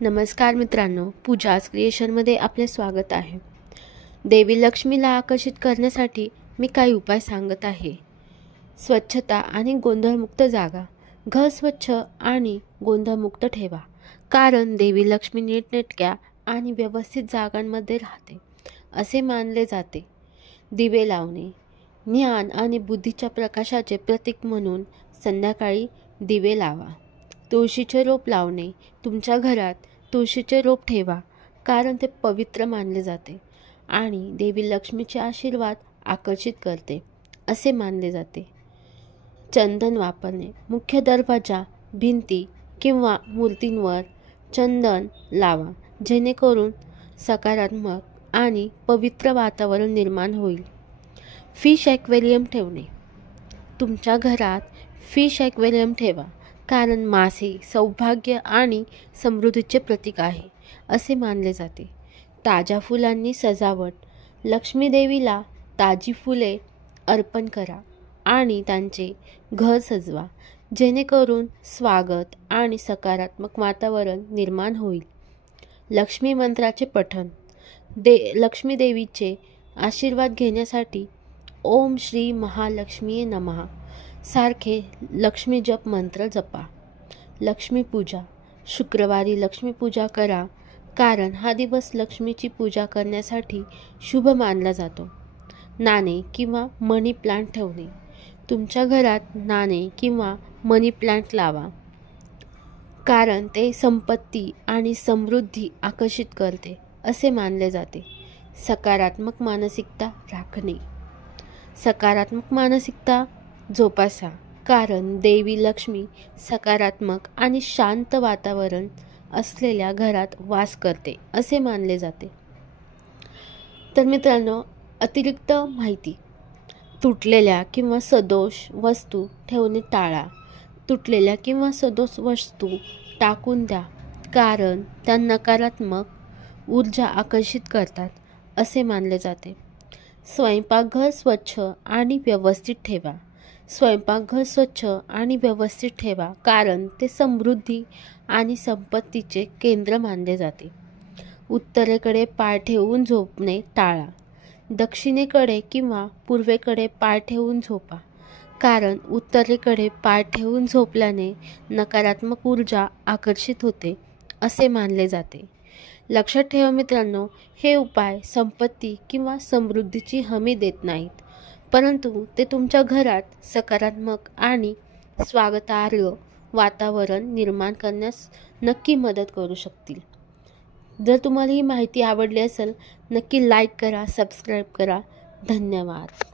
नमस्कार मित्रांनो, पूजाज क्रिएशनमध्ये आपले स्वागत आहे. देवी लक्ष्मीला आकर्षित करण्यासाठी मी काही उपाय सांगत आहे. स्वच्छता आणि गोंधळमुक्त जागा. घर स्वच्छ आणि गोंधळमुक्त ठेवा, कारण देवी लक्ष्मी नीटनेटक्या आणि व्यवस्थित जागांमध्ये राहते असे मानले जाते. दिवे लावणे. ज्ञान आणि बुद्धीच्या प्रकाशाचे प्रतीक म्हणून संध्याकाळी दिवे लावा. तुळशीचे रोप लावणे. तुमच्या घरात तुळशीचे रोप ठेवा, कारण ते पवित्र मानले जाते आणि देवी लक्ष्मीचे आशीर्वाद आकर्षित करते असे मानले जाते. चंदन वापरणे. मुख्य दरवाजा, भिंती किंवा मूर्तींवर चंदन लावा, जेणेकरून सकारात्मक आणि पवित्र वातावरण निर्माण होईल. फिश ॲक्वेरियम ठेवणे. तुमच्या घरात फिश ॲक्वेरियम ठेवा, कारण मासे सौभाग्य आणि समृद्धीचे प्रतीक आहे असे मानले जाते. ताज्या फुलांनी सजावट. लक्ष्मी देवीला ताजी फुले अर्पण करा आणि त्यांचे घर सजवा, जेणेकरून स्वागत आणि सकारात्मक वातावरण निर्माण होईल. लक्ष्मी मंत्राचे पठण. लक्ष्मी देवीचे आशीर्वाद घेण्यासाठी ओम श्री महालक्ष्मी नमः सारखे लक्ष्मी जप मंत्र जपा. लक्ष्मी पूजा. शुक्रवारी लक्ष्मी पूजा करा, कारण हा दिवस लक्ष्मीची पूजा करण्यासाठी शुभ मानला जातो. नाणे किंवा मनी प्लांट ठेवणे. तुमच्या घरात नाणे किंवा मनी प्लांट लावा, कारण ते संपत्ती आणि समृद्धी आकर्षित करते असे मानले जाते. सकारात्मक मानसिकता राखणे. सकारात्मक मानसिकता जोपासा, कारण देवी लक्ष्मी सकारात्मक आणि शांत वातावरण असलेल्या घरात वास करते असे मानले जाते. तर मित्रांनो, अतिरिक्त माहिती. तुटलेल्या किंवा सदोष वस्तू ठेवणे टाळा. तुटलेल्या किंवा सदोष वस्तू टाकून द्या, कारण त्या नकारात्मक ऊर्जा आकर्षित करतात असे मानले जाते. स्वयंपाकघर स्वच्छ आणि व्यवस्थित ठेवा. स्वयंपाकघर स्वच्छ आणि व्यवस्थित ठेवा, कारण ते समृद्धी आणि संपत्तीचे केंद्र मानले जाते. उत्तरेकडे पाय ठेवून झोपणे टाळा. दक्षिणेकडे किंवा पूर्वेकडे पाय ठेवून झोपा, कारण उत्तरेकडे पाय ठेवून झोपल्याने नकारात्मक ऊर्जा आकर्षित होते असे मानले जाते. लक्षात ठेवा मित्रांनो, हे उपाय संपत्ती किंवा समृद्धीची हमी देत नाहीत, परंतु ते तुमच्या घरात सकारात्मक आणि स्वागतार्ह वातावरण निर्माण करण्यास नक्की मदत करू शकतील. जर तुम्हाला ही माहिती आवडली असेल, नक्की लाईक करा, सबस्क्राईब करा. धन्यवाद.